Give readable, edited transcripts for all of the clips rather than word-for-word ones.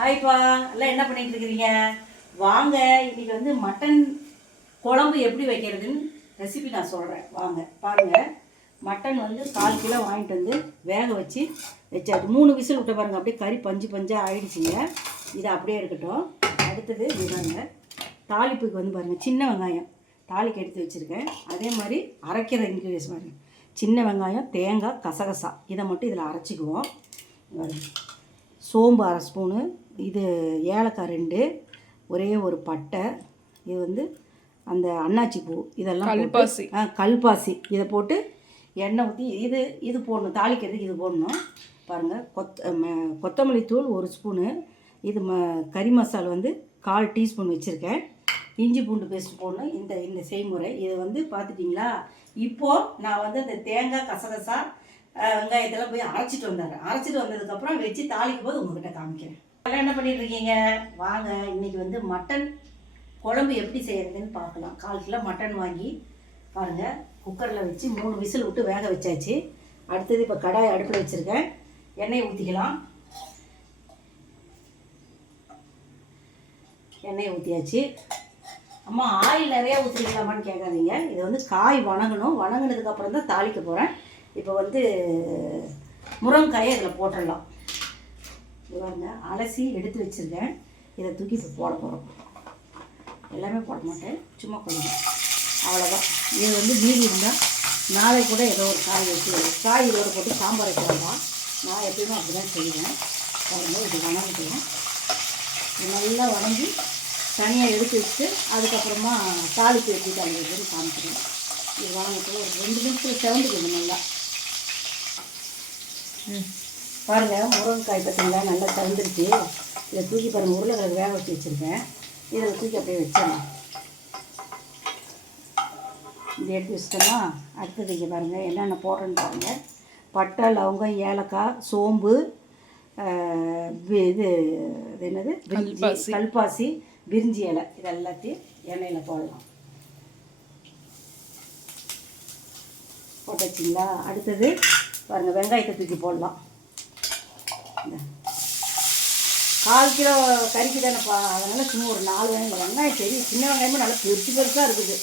ஹாய்ப்பா, எல்லாம் என்ன பண்ணிட்டு இருக்கிறீங்க? வாங்க, இன்னைக்கு வந்து மட்டன் குழம்பு எப்படி வைக்கிறதுன்னு ரெசிபி நான் சொல்கிறேன். வாங்க பாருங்கள். மட்டன் வந்து 1/4 கிலோ வாங்கிட்டு வந்து வேக வச்சு வச்சாச்சு. 3 விசில் விட்ட பாருங்கள், அப்படியே கறி பஞ்சு பஞ்சாக ஆயிடுச்சுங்க. இது அப்படியே இருக்கட்டும். அடுத்தது இதுதாங்க தாளிப்புக்கு வந்து பாருங்கள், சின்ன வெங்காயம் தாளிக்கு எடுத்து வச்சுருக்கேன். அதே மாதிரி அரைக்கிற இன்க்ரீடியன்ஸ் பாருங்கள், சின்ன வெங்காயம், தேங்காய், கசகசா இதை மட்டும் இதில் அரைச்சிக்குவோம். சோம்பு 1/2 ஸ்பூனு, இது ஏலக்காய் 2, ஒரே ஒரு பட்டை, இது வந்து அந்த அன்னாச்சி பூ, இதெல்லாம் கல்பாசி கல்பாசி இதை போட்டு எண்ணெய் ஊற்றி இது போடணும். தாளிக்கிறதுக்கு இது போடணும். பாருங்கள், கொத்தமல்லி தூள் 1 ஸ்பூனு, இது கறி மசாலா வந்து 1/4 டீஸ்பூன் வச்சுருக்கேன். இஞ்சி பூண்டு பேஸ்ட் போடணும். இந்த செய்முறை இது வந்து பார்த்துட்டிங்களா. இப்போது நான் வந்து இந்த தேங்காய், கசகசா, வெங்காயத்தெல்லாம் போய் அரைச்சிட்டு வந்ததுக்கப்புறம் வச்சு தாளிக்கும் போது உங்கள்கிட்ட காமிக்கிறேன். எல்லாம் என்ன பண்ணிட்டு இருக்கீங்க? வாங்க, இன்றைக்கி வந்து மட்டன் குழம்பு எப்படி செய்கிறதுன்னு பார்க்கலாம். 1/4 கிலோ மட்டன் வாங்கி பாருங்கள், குக்கரில் வச்சு 3 விசில் விட்டு வேக வச்சாச்சு. அடுத்தது இப்போ கடாய் அடுப்பில் வச்சுருக்கேன். எண்ணெயை ஊற்றிக்கலாம். எண்ணெயை ஊற்றியாச்சு. அம்மா ஆயில் நிறையா ஊற்றிக்கலாமான்னு கேட்காதீங்க. இது வந்து காய் வணங்கணும். வணங்கினதுக்கப்புறம் தான் தாளிக்க போகிறேன். இப்போ வந்து முருங்கைக்காயை இதில் போட்டுடலாம். இது பாருங்க, அலசி எடுத்து வச்சுருக்கேன். இதை தூக்கி இப்போ போட போகிறோம். எல்லாமே போட மாட்டேன், சும்மா கொஞ்சம், அவ்வளோதான். இது வந்து மீதி இருந்தால் நாளை கூட ஏதோ ஒரு காய் இதோடு போட்டு சாம்பார் வைக்கலாம். நான் எப்பயுமே அப்படி தான் செய்வேன். பாருங்கள், இது வணங்கிக்கலாம். இது நல்லா வணங்கி தனியாக எடுத்து வச்சுட்டு அதுக்கப்புறமா தாளிப்பு எப்படி தாளிக்கிறதுன்னு காமிக்கிறேன். இது வணங்கத்தில் ஒரு 2 நிமிஷத்தில் செவந்துக்கணும் நல்லா. பாருங்கள், முருங்கைக்காய் பார்த்தீங்களா நல்லா செவந்துருச்சு. இதை தூக்கி பாருங்கள், உருளைக்கிழங்கு வேக வச்சு வச்சுருக்கேன். இதில் தூக்கி அப்படியே வச்சிடலாம். இப்படி எடுத்து வச்சிட்டோமா. அடுத்தது இங்கே பாருங்கள் என்னென்ன போடுறேன்னு பாருங்கள். பட்டை, லவங்கம், ஏலக்காய், சோம்பு, இது என்னது கல்பாசி, பிரிஞ்சி இலை, இது எல்லாத்தையும் எண்ணெயில் போடலாம். போட்டு வச்சிங்களா. அடுத்தது பாருங்கள், வெங்காயத்தை தூக்கி போடலாம். 1/4 கிலோ கறிக்கு தானேப்பா, அதனால் சும்மா ஒரு 4 வெங்காயம் சரி, சின்ன வெங்காயமும் நல்லா பெருசாக இருக்குது.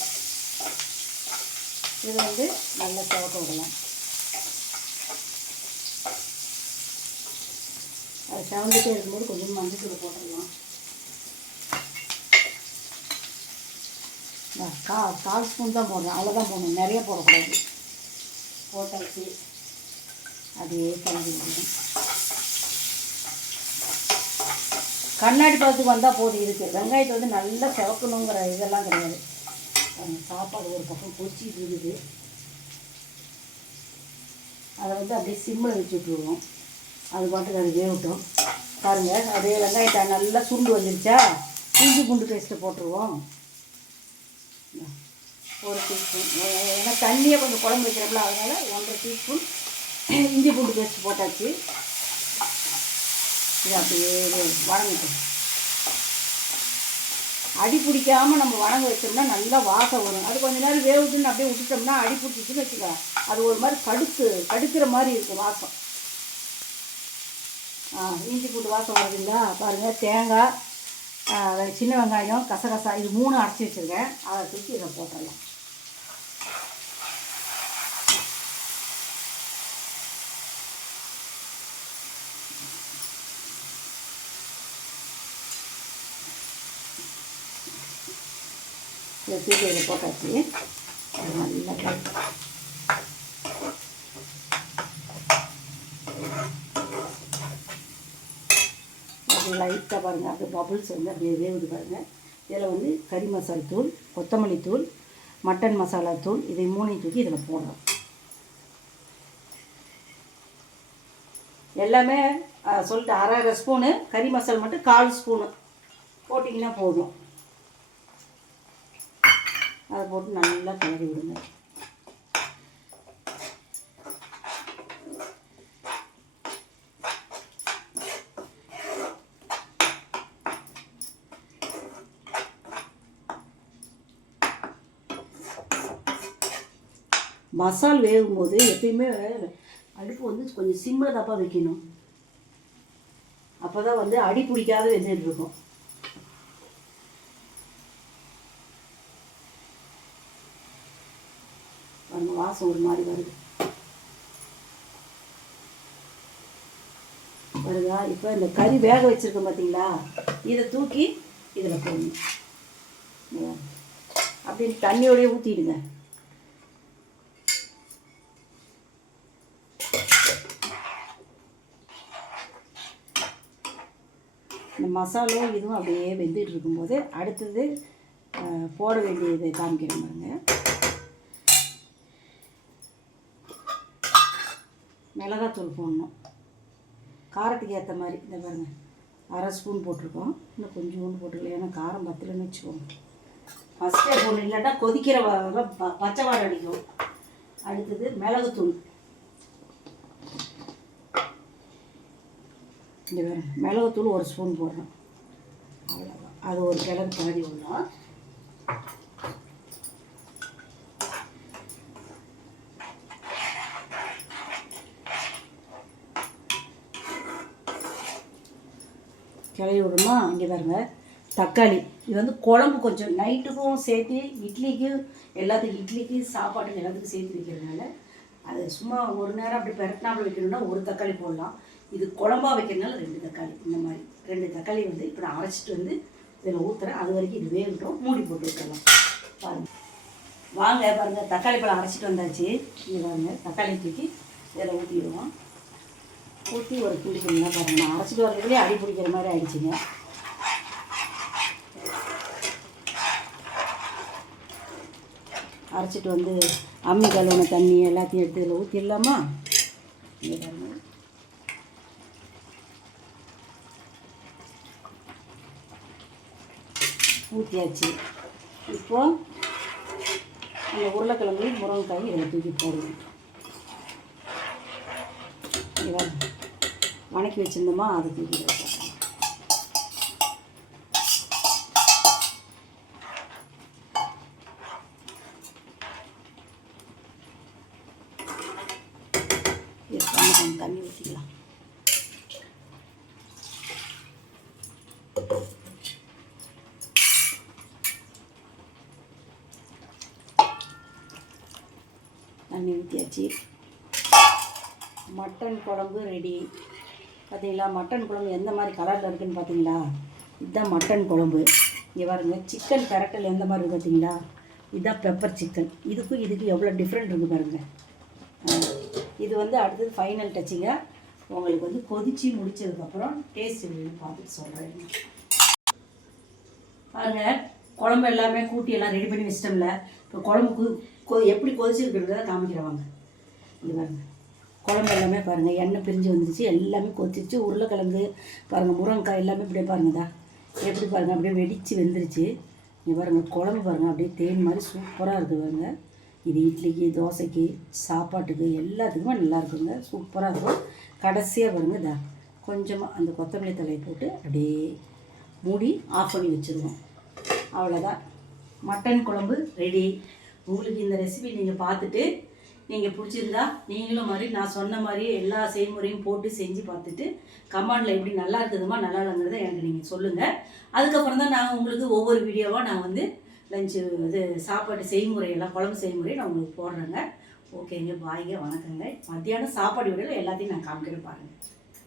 இதை வந்து நல்லா துவக்க விடலாம். அது செவந்துட்டே இருக்கும்போது கொஞ்சம் மஞ்சள் போட்டுடலாம். 1/4 ஸ்பூன் தான் போடுறேன், அவ்வளோதான் போடணும், நிறைய போடக்கூடாது. போட்டாச்சு. அதே கிளம்பி விடணும். கண்ணாடி பழத்துக்கு வந்தால் போதும். இருக்குது வெங்காயத்தை வந்து நல்லா செவக்கணுங்கிற இதெல்லாம் கிடையாது. சாப்பாடு ஒரு பக்கம் கொச்சிட்டு இருக்குது, அதை வந்து அப்படியே சிம்மில் வச்சு விட்டுருவோம். அது பாட்டுக்கு அது வேகட்டும். பாருங்கள், அதே வெங்காயத்தை நல்லா சுண்டு வந்துருச்சா. இஞ்சி பூண்டு பேஸ்ட்டை போட்டுருவோம். 1 டீஸ்பூன், ஏன்னா தண்ணியை கொஞ்சம் குழம்பு வைக்கிறோம்ல, அதனால் 1.5 டீஸ்பூன் இஞ்சி பூண்டு பேஸ்ட் போட்டாச்சு. இது அப்படியே வணங்கிட்டோம். அடி பிடிக்காமல் நம்ம வணங்க வச்சோம்னா நல்லா வாசம் வரும். அது கொஞ்சம் நேரம் வேவுட்டுன்னு அப்படியே விட்டுட்டோம்னா அடி பிடிச்சிச்சுன்னு வச்சுக்கலாம். அது ஒரு மாதிரி கடுக்கிற மாதிரி இருக்கும் வாசம். இஞ்சி பூண்டு வாசம் வருதுங்களா. பாருங்கள், தேங்காய், சின்ன வெங்காயம், கசகசா, இது 3 அரைச்சி வச்சுருக்கேன். அதை தூக்கி இதை போட்டுடலாம். இதை தூக்கி இதை போட்டாச்சு. நல்லா அது லைட்டாக பாருங்கள், அது பபுள்ஸ் வந்து அப்படியே வேவுது பாருங்கள். இதில் வந்து கறி மசாலா தூள், கொத்தமல்லி தூள், மட்டன் மசாலா தூள், இதை 3 தூக்கி இதில் போடுறோம். எல்லாமே சொல்லிட்டு 1/2 ஸ்பூனு, கறி மசாலா மட்டும் 1/4 ஸ்பூனு போட்டிங்கன்னா போதும். அதை போட்டு நல்லா கிளறி விடுங்க. மசால் வேகும்போது எப்பயுமே அடுப்பு வந்து கொஞ்சம் சிம்மில் தப்பாக வைக்கணும். அப்போ அப்போ தான் வந்து அடி பிடிக்காத வெந்துட்டு இருக்கும். அந்த வாசம் ஒரு மாதிரி வருது வருதா? இப்போ இந்த கறி வேக வச்சுருக்கோம் பார்த்தீங்களா, இதை தூக்கி இதில் போடணும். அப்படின்னு தண்ணியோடய ஊற்றிடுங்க. இந்த மசாலாவும் இதுவும் அப்படியே வெந்துட்டு இருக்கும்போது அடுத்தது போட வேண்டியதை காமிக்கிறேன் பாருங்க. மிளகாத்தூள் போடணும் காரத்துக்கு ஏற்ற மாதிரி. இந்த பாருங்கள், 1/2 ஸ்பூன் போட்டிருக்கோம். இன்னும் கொஞ்சோண்டு போட்டுக்கலாம், ஏன்னா காரம் பத்தலைன்னு வச்சுக்கோங்க. ஃபஸ்ட்டே போடணும், இல்லாட்டா கொதிக்கிற பச்சை வாடை அடிக்கும். அடுத்தது மிளகுத்தூள். இந்த பாருங்க, மிளகுத்தூள் 1 ஸ்பூன் போடுறோம். அவ்வளோதான், அது ஒரு கிளறு பாதி விடலாம். கிளறி விடணுமா? இங்கே பாருங்க, தக்காளி. இது வந்து குழம்பு கொஞ்சம் நைட்டுக்கும் சேர்த்து இட்லிக்கு எல்லாத்துக்கும், இட்லிக்கு சாப்பாட்டுக்கு எல்லாத்துக்கும் சேர்த்து வைக்கிறதுனால அது சும்மா ஒரு நேரம் அப்படி பெரட்டினாப்பில் வைக்கணும்னா 1 தக்காளி போடலாம். இது குழம்பா வைக்கிறதுனால 2 தக்காளி. இந்த மாதிரி 2 தக்காளி வந்து இப்போ நான் அரைச்சிட்டு வந்து இதில் ஊற்றுறேன். அது வரைக்கும் இது வேகட்டும், மூடி போட்டு வைக்கலாம். பாருங்கள், வாங்க பாருங்கள், தக்காளி பழம் அரைச்சிட்டு வந்தாச்சு. இங்கே பாருங்கள், தக்காளி தூக்கி இதில் ஊற்றிடுவோம். ஊற்றி ஒரு பிடிக்கணும்னா பாருங்கள், நான் அரைச்சிட்டு வரதுலேயே அடி பிடிக்கிற மாதிரி ஆயிடுச்சுங்க. அரைச்சிட்டு வந்து அம்மி கழுவுன தண்ணி எல்லாத்தையும் எடுத்து இதில் ஊற்றிடலாமா? இங்கே பாருங்கள், ஊற்றியாச்சு. இப்போது இந்த உருளைக்கிழங்கு முருங்கைக்காய் இதில் தூக்கி போடுவோம். வணக்கி வச்சுருந்தோமா, அதை தூக்கி வைப்போம். கொஞ்சம் தண்ணி ஊற்றிக்கலாம். தண்ணி ஊற்றியாச்சு. மட்டன் குழம்பு ரெடி. பார்த்தீங்களா, மட்டன் குழம்பு எந்த மாதிரி கலரில் இருக்குதுன்னு பார்த்தீங்களா? இதுதான் மட்டன் குழம்பு. இங்கே பாருங்க, சிக்கன் பெரட்டல் எந்த மாதிரி இருக்குது பார்த்தீங்களா? இதுதான் பெப்பர் சிக்கன். இதுக்கு எவ்வளோ டிஃப்ரெண்ட் இருக்குது பாருங்கள். இது வந்து அடுத்தது ஃபைனல் டச்சிங்க. உங்களுக்கு வந்து கொதித்து முடித்ததுக்கப்புறம் டேஸ்ட் பார்த்துட்டு சொல்கிறேன். பாருங்கள், குழம்பு எல்லாமே கூட்டி எல்லாம் ரெடி பண்ணி வச்சிட்டோம்ல. இப்போ குழம்புக்கு எப்படி கொதிச்சிருக்கிறத காமிக்கிறவாங்க. இது பாருங்கள், குழம்பு எல்லாமே பாருங்கள், எண்ணெய் பிரிஞ்சு வந்துருச்சு, எல்லாமே கொதிச்சிருச்சு. உருளைக்கிழங்கு பாருங்கள், முருங்கைக்காய் எல்லாமே இப்படியே பாருங்கதா எப்படி பாருங்கள், அப்படியே வெடித்து வெந்துருச்சு. இங்கே பாருங்கள், குழம்பு பாருங்கள், அப்படியே தேன் மாதிரி சூப்பராக இருக்குது பாருங்கள். இது இட்லிக்கு, தோசைக்கு, சாப்பாட்டுக்கு எல்லாத்துக்குமே நல்லா இருக்குங்க, சூப்பராக இருக்கும். கடைசியாக பாருங்கள், இதா கொஞ்சமாக அந்த கொத்தமல்லி தலையை போட்டு அப்படியே மூடி ஆஃப் பண்ணி வச்சுருவோம். அவ்வளோதான், மட்டன் குழம்பு ரெடி. உங்களுக்கு இந்த ரெசிபி நீங்கள் பார்த்துட்டு நீங்கள் பிடிச்சிருந்தா நீங்களும் மாதிரி நான் சொன்ன மாதிரி எல்லா செய்முறையும் போட்டு செஞ்சு பார்த்துட்டு கமெண்டில் எப்படி நல்லா இருக்குதுமா நல்லா இல்லைங்கிறத எனக்கு நீங்கள் சொல்லுங்கள். அதுக்கப்புறம் தான் நான் உங்களுக்கு ஒவ்வொரு வீடியோவாக நான் வந்து லஞ்சு இது சாப்பாட்டு செய்முறையெல்லாம் குழம்பு செய்முறையை நான் உங்களுக்கு போடுறேங்க. ஓகேங்க, பாய்ங்க, வணக்கங்க. மத்தியானம் சாப்பாடு வீடியோவில் எல்லாத்தையும் நான் காமிக்கிறேன் பாருங்கள்.